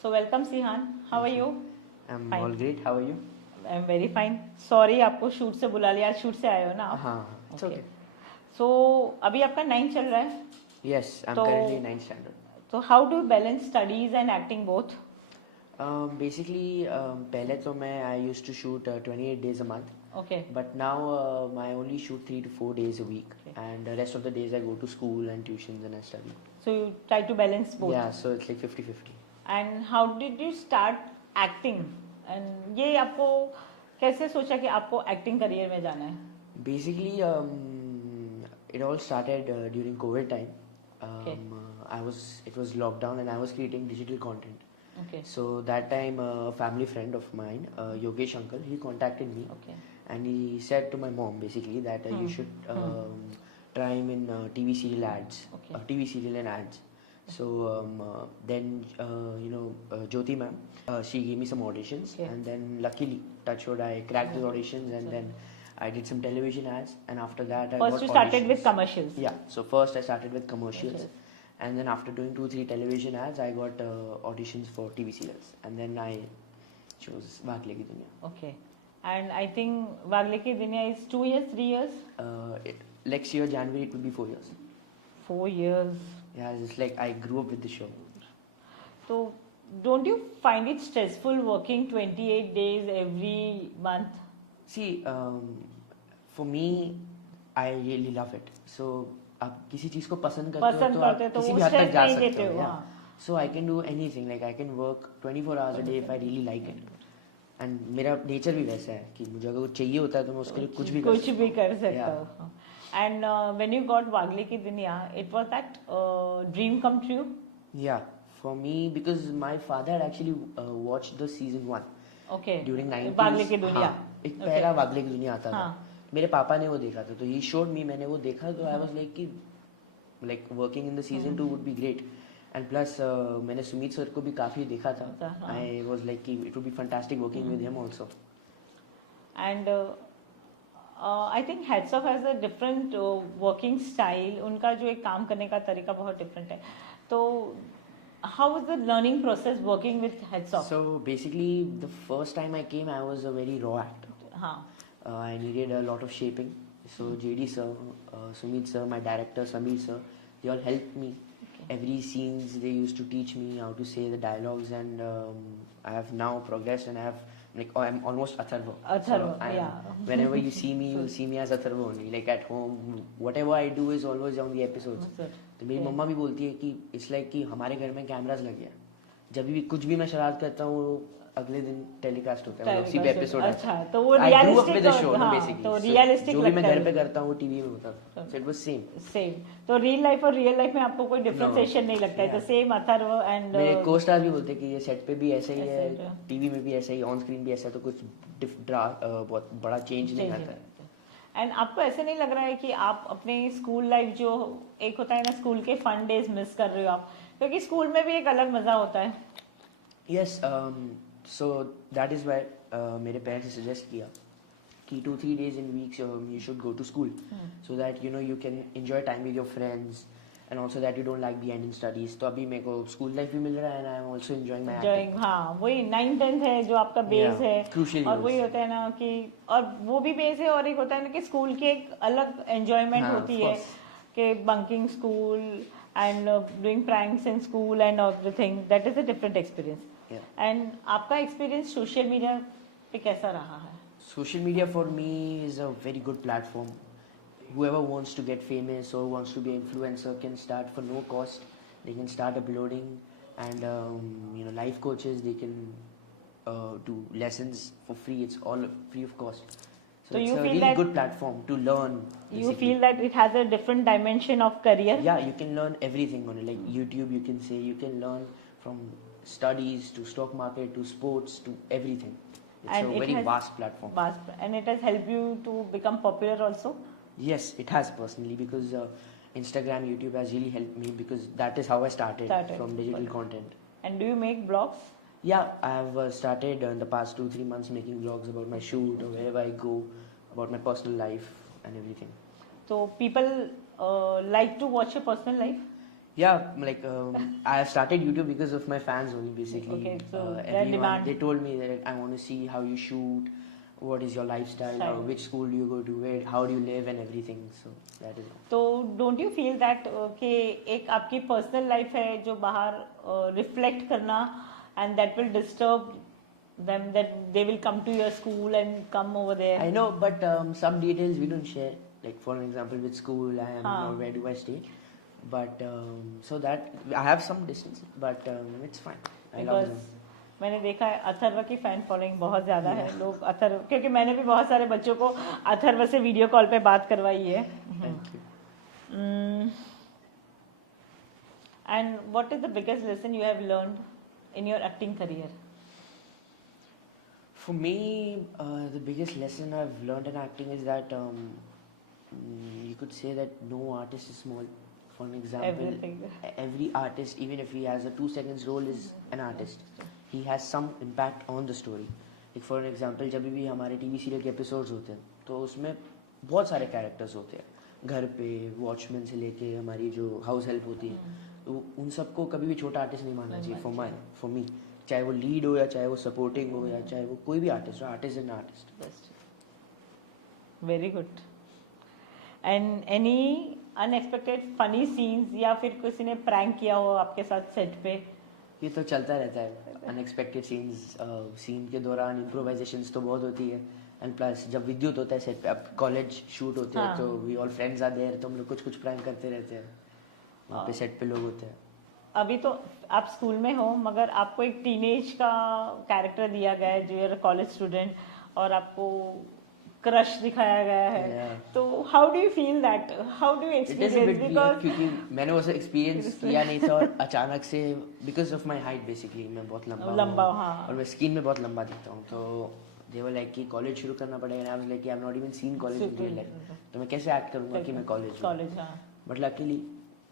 So welcome Sihan. How are Thank you. you? I'm Fine. all great. How are you? I'm very fine. Sorry आपको shoot से बुला लिया. आज shoot से आए हो ना आप? हाँ, it's okay. So अभी आपका 9 चल रहा है. Yes, I'm तो currently in 9th standard. So how do you balance studies and acting both? Basically, पहले तो मैं I used to shoot 28 days a month, Okay. but now I only shoot 3 to 4 days a week, Okay. and the rest of the days I go to school and tuitions and I study. So you try to balance both. Yeah, so it's like 50-50. And how did you start acting? And ये आपको कैसे सोचा कि आपको acting career में जाना है? Basically, it all started during COVID time. Okay. It was lockdown and I was creating digital content. Okay. So that time, a family friend of mine, Yogesh uncle, he contacted me Okay. and he said to my mom basically that you should try him in TV serial ads, Okay. TV serial and ads. So then Jyoti ma'am, she gave me some auditions, Okay. and then luckily, touch wood, I cracked those auditions, and then I did some television ads, and after that I First got you started auditions. with commercials. Yeah, so first I started with commercials, Commercials. and then after doing 2-3 television ads, I got auditions for TV serials, and then I chose Bhaagle Ki Duniya. Okay. And I think Vagle Ki Dunya is 2 years, 3 years? Next year January it will be 4 years. 4 years. Yeah, it's like I grew up with the show. So don't you find it stressful working 28 days every month? See, for me, I really love it. So आप किसी चीज को पसंद करते हो तो आप तो किसी वो भी हद तक stress जा नहीं सकते देते हो. हो, Yeah. हाँ. So I can do anything. Like I can work 24 hours a day if I really like it. And मेरा नेचर भी वैसा है कि मुझे अगर कुछ चाहिए होता है तो मैं उसके लिए कुछ भी कर सकता सकता हूँ. And when you got Vagle Ki Dunya, it was that dream come true? Yeah, for me because my father had actually watched the season 1 Okay. during 90s. Vagle Ki Dunya. हाँ, एक पहला वागले की दुनिया आता था. हाँ. मेरे पापा ने वो देखा था तो he showed me, मैंने वो देखा तो I was like कि like working in the season 2 would be great. And plus मैंने सुमित सर को भी काफी देखा था. हाँ. I was like कि it would be fantastic working with him also. And I think Heads Off has a different working style. उनका जो एक काम करने का तरीका बहुत different है. तो how was the learning process working with Heads Off? So basically the first time I came I was a very raw actor. हाँ. I needed a lot of shaping. So JD sir, Sumit sir, my director Samir sir, they all helped me. Every scenes they used to teach me how to say the dialogues, and I have now progressed and I have I'm almost Atharva. Atharva, So yeah. Whenever you see me, you'll see me as Atharva only. Like at home, whatever I do is always on the episodes. तो मेरी मम्मा भी बोलती है कि it's like कि हमारे घर में कैमरास लगे हैं. जब भी कुछ भी मैं शरारत करता हूँ अगले दिन टेलीकास्ट होता है, उसी पे एपिसोड. अच्छा, तो वो रियलिस्टिक बेसिकली. तो रियलिस्टिक जो भी मैं घर पे करता हूँ वो टीवी में होता है. So it was same. तो रियल लाइफ और रियल लाइफ में आपको कोई डिफरेंशिएशन नहीं लगता है. तो सेम अथर्व एंड मेरे को-स्टार भी बोलते हैं कि ये सेट पे भी ऐसा ही है, टीवी में भी ऐसा ही, ऑन स्क्रीन भी ऐसा है, तो कुछ बहुत बड़ा चेंज नहीं आता है. एंड आपको ऐसे नहीं लग रहा है कि आप अपने स्कूल लाइफ जो एक होता है ना स्कूल के फन डेज मिस कर रहे हो आप, क्योंकि स्कूल में भी एक अलग मजा होता है. Yes, so that is why मेरे पेरेंट्स ने सजेस्ट किया कि 2-3 days in weeks you should go to school so that you can enjoy time with your friends and also that you don't lag behind in studies. तो अभी मेरे को school life भी मिल रहा है and I am also enjoying my acting. हाँ, वही 9th-10th है जो आपका बेस है. crucial और years. वही होता है ना कि और वो भी बेस है और एक होता है ना कि स्कूल की एक अलग एंजॉयमेंट हाँ, होती of है course. कि bunking school and doing pranks in school and everything, that is a different experience. And आपका एक्सपीरियंस सोशल मीडिया पे कैसा रहा है? Social media for me is a very good platform. Whoever wants to get famous or wants to be an influencer can start for no cost. They can start uploading, and life coaches, they can do lessons for free. It's all free of cost. So you it's a feel really that good platform to learn. You basically. feel that it has a different dimension of career? Yeah, you can learn everything on it. Like YouTube, you can say you can learn from studies to stock market to sports to everything. It's And a it very has vast platform. And it has helped you to become popular also? Yes, it has personally because Instagram, YouTube has really helped me because that is how I started. From digital content. And do you make blogs? Yeah, I have started in the past 2-3 months making vlogs about my shoot or wherever I go, about my personal life and everything. So people like to watch your personal life? Yeah, like I have started YouTube because of my fans only, basically. Okay, so their Everyone, demand. they told me that I want to see how you shoot, what is your lifestyle, Style. which school do you go to, where, how do you live, and everything. So that is all. तो don't you feel that कि एक आपकी personal life है जो बाहर reflect करना and that will disturb them that they will come to your school and come over there. I know, but some details we don't share. Like for example, which school I am or where do I stay. But so that I have some distance, but it's fine. I love Because them. मैंने देखा है अथर्व की fan following बहुत ज़्यादा है लोग अथर्व क्योंकि मैंने भी बहुत सारे बच्चों को अथर्व से वीडियो कॉल पे बात करवाई है. Thank you. And what is the biggest lesson you have learned in your acting career? For me, the biggest lesson I've learned in acting is that you could say that no artist is small. For an example, Everything. every artist, even if he has a 2 seconds role, is an artist. He has some impact on the story. Like for an example, जब भी हमारे TV serial के episodes होते हैं तो उसमें बहुत सारे कैरेक्टर्स होते हैं घर पे वॉचमैन से लेके हमारी जो हाउस हेल्प होती है तो उन सबको कभी भी छोटा आर्टिस्ट नहीं मानना चाहिए फॉर मी चाहे वो लीड हो या चाहे वो सपोर्टिंग हो या चाहे वो कोई भी आर्टिस्ट हो artist and artist very good. And any unexpected funny scenes या फिर किसी ने प्रैंक किया हो आपके साथ सेट पे? ये तो चलता रहता है अनएक्सपेक्टेड सीन के दौरान इम्प्रोवाइजेशंस तो बहुत होती है एंड प्लस जब विद्युत होता है सेट पे अब कॉलेज शूट होते हैं तो we all friends are there तो हम लोग कुछ कुछ प्रैंक करते रहते हैं वहाँ पे सेट पे लोग होते हैं. अभी तो आप स्कूल में हो मगर आपको एक टीनेज का कैरेक्टर दिया गया है जो यूर कॉलेज स्टूडेंट और आपको क्रश दिखाया गया है तो how do you feel that how do you experience because क्योंकि मैंने वो एक्सपीरियंस किया नहीं था और अचानक से because of my height basically मैं बहुत लंबा हूँ हाँ और मैं स्किन में बहुत लंबा दिखता हूँ तो दे वर लाइक कि कॉलेज शुरू करना पड़ेगा and I was like I have not even seen college in real life तो मैं कैसे एक्ट करूंगा कि मैं कॉलेज हाँ but luckily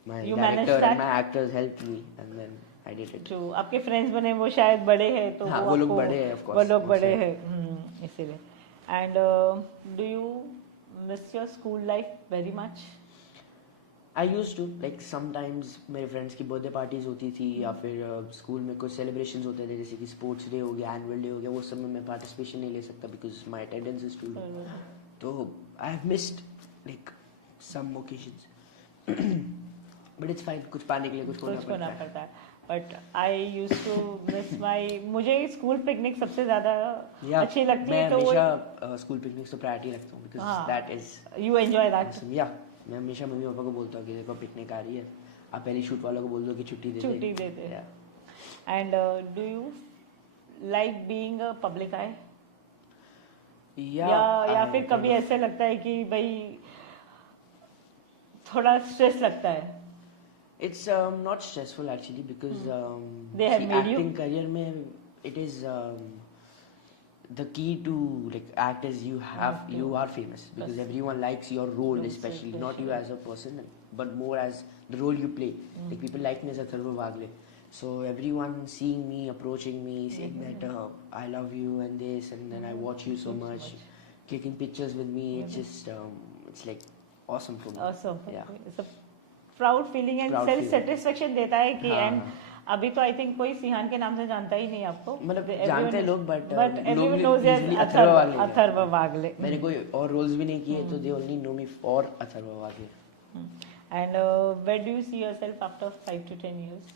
my You managed director and that? My actors helped me and then I did it. जो आपके friends बने वो शायद बड़े हैं तो हाँ, वो लोग बड़े हैं of course. वो लोग बड़े हैं इसीलिए. And do you miss your school life very much? I use to like sometimes मेरे फ्रेंड्स की बर्थडे पार्टीज होती थी या फिर स्कूल में कुछ सेलिब्रेशंस होते थे जैसे कि स्पोर्ट्स डे हो गया एनुअल डे हो गया वो सब में मैं पार्टिसिपेशन नहीं ले सकता because my attendance is too low तो I have missed like some occasions but it's fine कुछ पाने के लिए कुछ होना पड़ता है. But I use to miss my मुझे स्कूल पिकनिक सबसे ज्यादा अच्छी लगती है तो हमेशा स्कूल पिकनिक तो प्रायोरिटी रखता हूँ because that is you enjoy that. या मैं हमेशा मम्मी पापा को बोलता हूँ कि देखो पिकनिक आ रही है आप पहले शूट वालों को बोल दो कि छुट्टी देते हैं. And do you like being a public eye या फिर कभी ऐसे लगता है कि भाई थोड़ा स्ट्रेस लगता है? It's not stressful actually because They have made acting you? career में it is the key to like act as you are famous because everyone likes your role especially not you as a person but more as the role you play. Like people like me as Atharva Wagle so everyone seeing me approaching me saying that I love you and this and then I watch you so much clicking pictures with me it's just it's like awesome for me. Awesome. Yeah. It's a proud feeling and Proud self feeling. Satisfaction देता है कि हाँ, and अभी तो I think कोई Sheehan के नाम से जानता ही नहीं आपको मतलब जानते हैं लोग but everyone knows as Atharva Wagle. मैंने कोई और रोल्स भी नहीं किए तो they only know me for Atharva Wagle. And where do you see yourself after 5 to 10 years?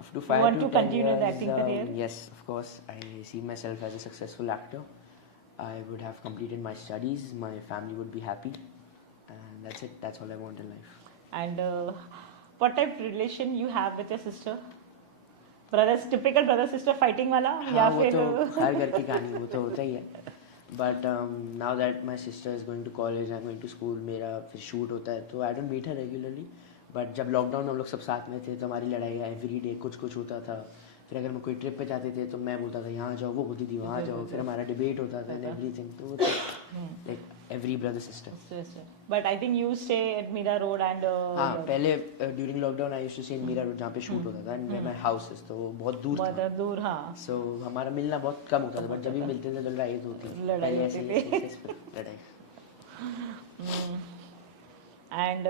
After You 5 want to to 10 continue the years, acting career? Yes, of course. I see myself as a successful actor. I would have completed my studies. My family would be happy, and that's it. That's all I want in life. And what type of relation you have with your sister? Brothers, typical brother sister fighting वाला या वो फिर तो हर घर की कहानी वो तो होता ही है. But now that my sister is going to college, I'm going to school, मेरा फिर shoot होता है तो I don't meet her regularly. But जब लॉकडाउन में हम लोग सब साथ में थे तो हमारी लड़ाई एवरी डे कुछ कुछ होता था. फिर अगर हम कोई ट्रिप पे जाते थे तो मैं बोलता था यहाँ जाओ वो बोलती थी वहाँ जाओ फिर हमारा डिबेट होता था एंड एवरीथिंग तो वो like every brother sister. But I think you stay at Mira road and हाँ पहले during lockdown I used to stay in Mira road जहाँ पे शूट होता था एंड माय हाउस इज तो वो बहुत दूर था. बहुत दूर हाँ. सो हमारा मिलना बहुत कम होता था बट जब भी मिलते थे तो लड़ाई होती थी. लड़ाई पहले होती ऐसे थी. लड़ाई. And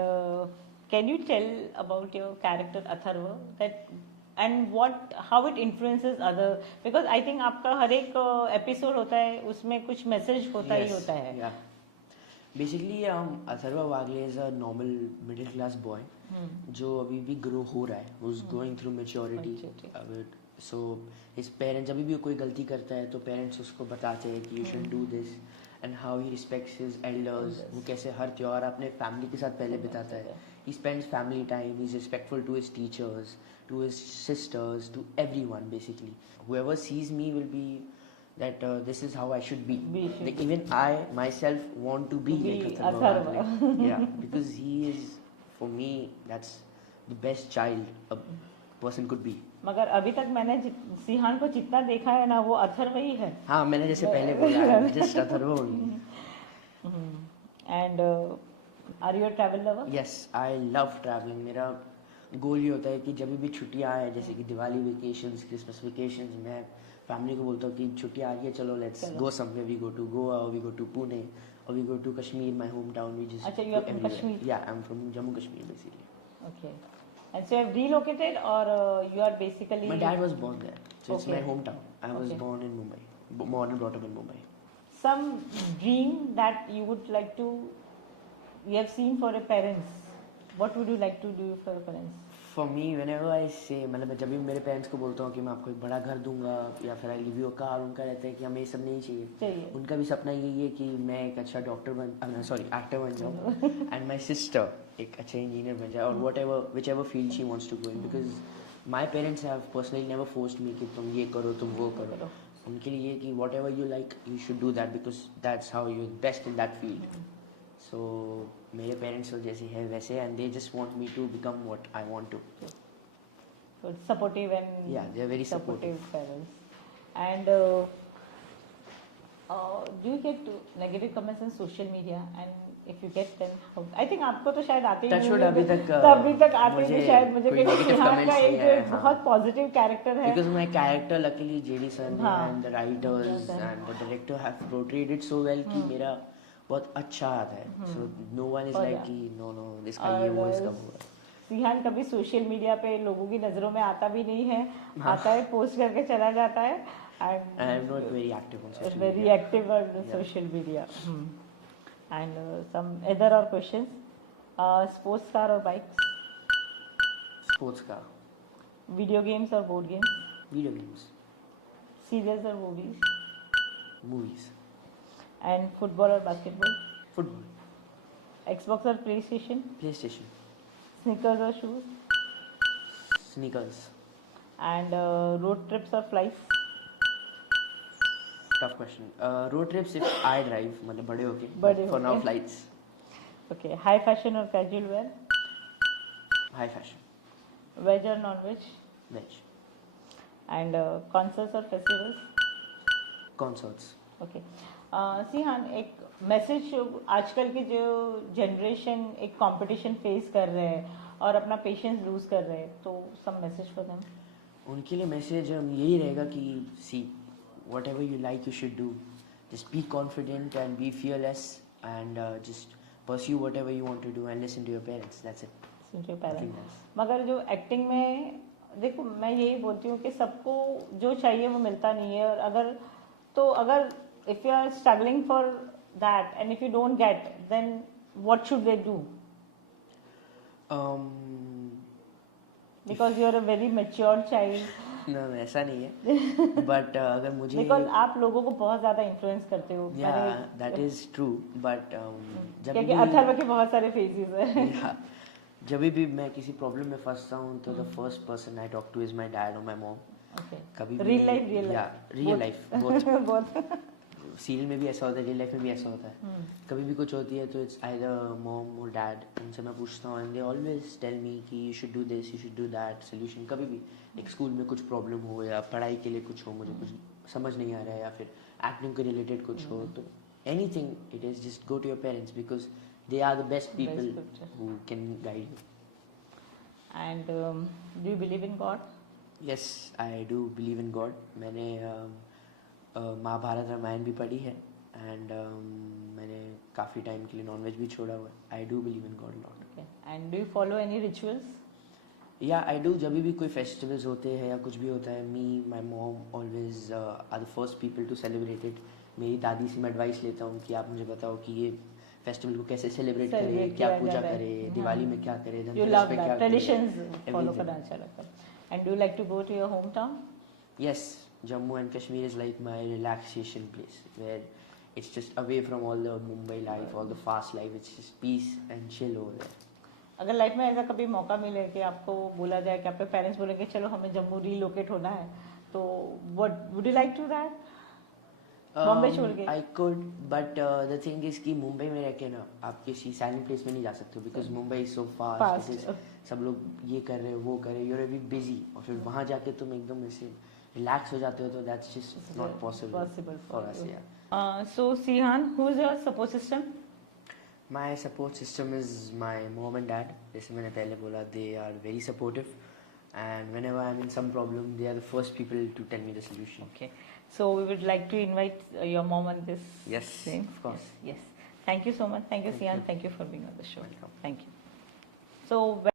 can you tell about your character Atharva, that and how it influences other, because I think आपका हर एक एपिसोड होता है उसमें कुछ मैसेज होता ही होता है. Yeah. Basically, Atharva Wagle is a normal middle class boy जो अभी भी ग्रो हो रहा है, who's going through maturity. So his parents अभी भी कोई गलती करता है तो पेरेंट्स उसको बताते हैं कि you should do this, and how he respects his elders. वो कैसे हर त्योहार अपने फैमिली के साथ पहले बिताता है. He spends family time. He's respectful to his teachers, to his sisters, to everyone basically. Whoever sees me will be that this is how I should be. Like even I myself want to be like Atharva. Like, yeah, because he is, for me, that's the best child a person could be. मगर अभी तक मैंने Sheehan को जितना देखा है ना वो अथर्व ही है. हाँ, मैंने जैसे पहले बोला just Atharva only. And are you a travel lover? Yes, I love traveling. मेरा गोल ये होता है कि जब भी छुट्टियाँ आए, जैसे कि दिवाली वेकेशंस, क्रिसमस वेकेशंस, मैं फैमिली को बोलता हूँ कि छुट्टियाँ आ रही है, चलो let's go somewhere. We go to Goa, we go to Pune, or we go to Kashmir, my hometown. We just अच्छा, you are from Kashmir? Yeah, I'm from Jammu Kashmir basically. Okay. And so you have relocated, or you are basically... My dad was born there, so it's Okay. my hometown. I was born in Mumbai, born and brought up in Mumbai. Some dream that you would like to, you have seen for your parents. What would you like to do for your parents? For me, whenever I say, मतलब जब भी मेरे parents को बोलता हूँ कि मैं आपको एक बड़ा घर दूंगा या फिर I give you a car, उनका रहता है कि हमें ये सब नहीं चाहिए. उनका भी सपना यही है कि मैं एक अच्छा एक्टर बन जाऊँ एंड माई सिस्टर एक अच्छा इंजीनियर बन जाए, और whichever field she wants to go in. Because my parents have personally never forced me कि तुम ये करो, तुम वो करो. उनके लिए कि what ever you like you should do that, because that's how you best in that field. So मेरे पेरेंट्स जैसे हैं वैसे, and they just want me to become what I want to. So it's supportive and yeah, they're very supportive parents. And do you get negative comments on social media? And if you get them, I think आपको तो शायद आते ही नहीं. अभी तक आते नहीं शायद मुझे, क्योंकि सिहान का एक बहुत पॉजिटिव कैरेक्टर है. Because my character luckily JD sir and the writers and the director have portrayed it so well कि मेरा बहुत अच्छा आता है. So no one is like कि no इसका ये वो इसका वो. सिहान कभी सोशल मीडिया पे लोगों की नजरों में आता भी नहीं है. आता है, पोस्ट करके चला जाता है. And I am not very active on social media. Very active on social media. And some other or questions? Sports car or bikes? Sports car. Video games or board games? Video games. Serials or movies? Movies. And football or basketball? Football. Xbox or PlayStation? PlayStation. Sneakers or shoes? Sneakers. And road trips or flights? Tough question. Road trips if I drive, मतलब बड़े होके. For now, flights. Okay. High fashion or casual wear? High fashion. Veg or non-veg? Veg. And concerts or festivals? Concerts. Okay. Sheehan, एक message, आजकल की जो generation एक competition face कर रहे हैं और अपना पेशेंस लूज कर रहे हैं, तो सम मैसेज फॉर देम. उनके लिए मैसेज यही रहेगा कि सी whatever you like you should do, just be confident and be fearless and just pursue whatever you want to do and listen to your parents. That's it. Listen to your parents. मगर जो acting में देखो, मैं यही बोलती हूँ कि सबको जो चाहिए वो मिलता नहीं है. और अगर if you are struggling for that and if you don't get, then what should they do? Because you are a very mature child. No, ऐसा नहीं है. But अगर मुझे because आप लोगों को बहुत ज़्यादा influence करते हो. Yeah, that is true. But जब क्योंकि अथर्व के बहुत सारे phases हैं. Yeah. जब भी मैं किसी प्रॉब्लम में फंसता हूँ तो the first person I talk to is my dad or my mom. Okay. कभी real life. Yeah, real life. Both. Serial में भी ऐसा होता है, रियल लाइफ में भी ऐसा होता है. कभी भी कुछ होती है तो इट्स आइदर मॉम और डैड. उनसे मैं पूछता हूँ and they always tell me कि you should do this, you should do that. Solution कभी भी एक स्कूल में कुछ प्रॉब्लम हो या पढ़ाई के लिए कुछ हो, मुझे कुछ समझ नहीं आ रहा है या फिर एक्टिंग के रिलेटेड कुछ हो, तो anything it is just go to your parents because they are the best people who can guide you. And do you believe in God? Yes, I do believe in God. मैंने महाभारत रामायण भी पढ़ी है and मैंने काफ़ी time के लिए nonveg भी छोड़ा हुआ है. आई do believe in God lot. Okay. And do you follow any rituals? या आई डू. जब भी कोई फेस्टिवल्स होते हैं या कुछ भी होता है, me my mom always are the first people to celebrate it. मेरी दादी से मैं एडवाइस लेता हूँ कि आप मुझे बताओ कि ये फेस्टिवल को कैसे सेलिब्रेट करें, Celebrate क्या किया पूजा जाता है. करें, दिवाली में क्या करें, You धनतेरस love पे that. क्या Traditions follow Everything. करना अच्छा लगता है. And do you like to go to your hometown? Yes, Jammu and Kashmir is like my relaxation place where it's just away from all the Mumbai life, all the fast life. It's just peace and chill over there. अगर life में ऐसा कभी मौका मिले कि आपको बोला जाए कि आपके पेरेंट्स बोलेंगे चलो हमें जम्मू रीलोकेट होना है, तो what would you like to that? Bombay छोड़ के? I could, but the thing is कि मुंबई में रह के ना आप किसी साइलेंट प्लेस में नहीं जा सकते हो because Mumbai is so fast. Fast. सब लोग ये कर रहे हैं वो कर रहे हैं, you're a bit busy. और फिर वहाँ जाके तुम एकदम ऐसे रिलैक्स हो जाते हो, तो that's just not possible for us. you. Yeah. So Sihan, who is your support system? My support system is my mom and dad. जैसे मैंने पहले बोला, they are very supportive, and whenever I'm in some problem, they are the first people to tell me the solution. Okay. So we would like to invite your mom on this. Yes, thing. of course. Yes. Thank you so much. Thank you, Thank Sihan. you. Thank you for being on the show. Welcome. Thank you. So.